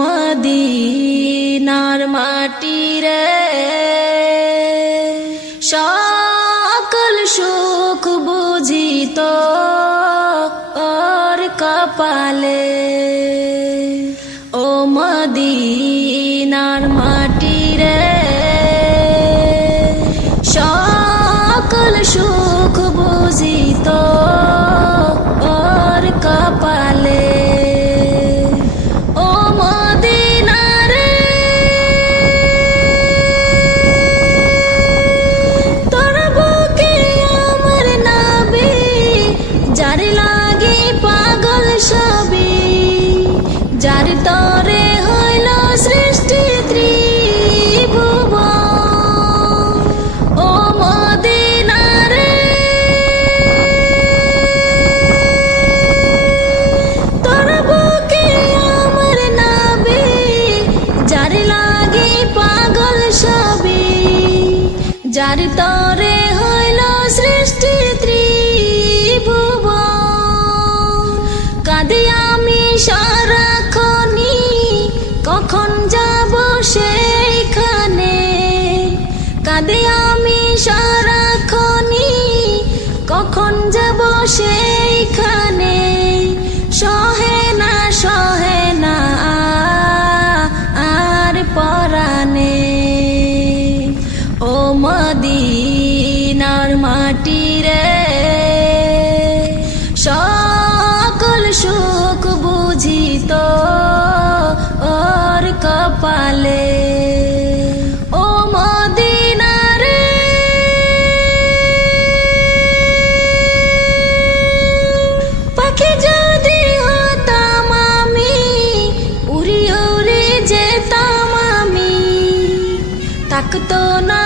মদিনার মাটি রে সকল সুখ বুঝিত ওর কপালে। ও মদিনার মাটি রে সকল সুখ বুঝিত ওর কপালে। ও মদিনা রে তোর বুকে আমার নবী, যার লাগি পাগল সবই, যার তরে হইল সৃষ্টি ত্রিভুবন। ও মদিনা রে তোর বুকে আমার নবী, যার লাগি পাগল সবই, যার তরে হইল সৃষ্টি ত্রিভুবন। কাঁদি আমি সারাক্ষণি, কখন যাব সেইখানে। কাঁদি আমি সারাক্ষণি, কখন যাব সেইখানে। সহে না আর পরাণে। ও মদিনার মাটি রে সকল সুখ বুঝিত ওর কপালে। ও মদিনা রে পাখি যদি হতাম আমি, উড়ি উড়ি যেতাম আমি, তাকতো না